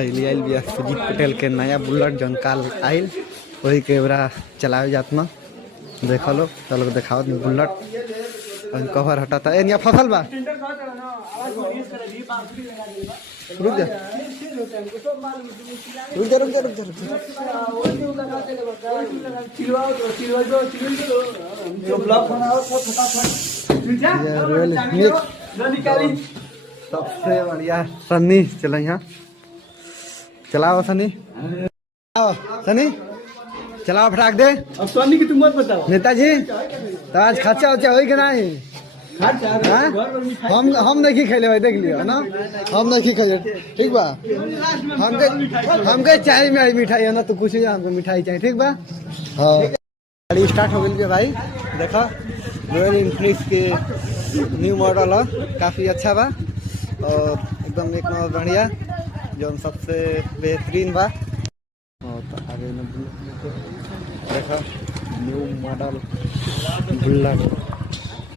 आइल भी सुजीत पटेल के नया बुलेट जौन काल आइल वही कैमरा चलावे जात में देख लो चलो दिखाओ बुलेट कवर हटाता है यहाँ फसल बा रुक जा रुक जा रुक जा रुक जा रुक जा सबसे बढ़िया सन्नी चला यहाँ चलाओ सनी सनी चलाओ फटाक दे। अब सन्नी की तुम मत बताओ नेताजी तो आज खर्चा उर्चा हो कि नहीं हम नहीं खेले भाई देख लियो ना हम नहीं खेले ठीक बा हमके चाय में मिठाई है ना तो कुछ हमको मिठाई चाहिए ठीक बा। हाँ गाड़ी स्टार्ट हो गई भाई देखो रॉयल इनफिनिक्स के न्यू मॉडल है काफ़ी अच्छा बा और एकदम एक नंबर बढ़िया जो सबसे बेहतरीन बा। और तो आगे देखो न्यू मॉडल बुलेट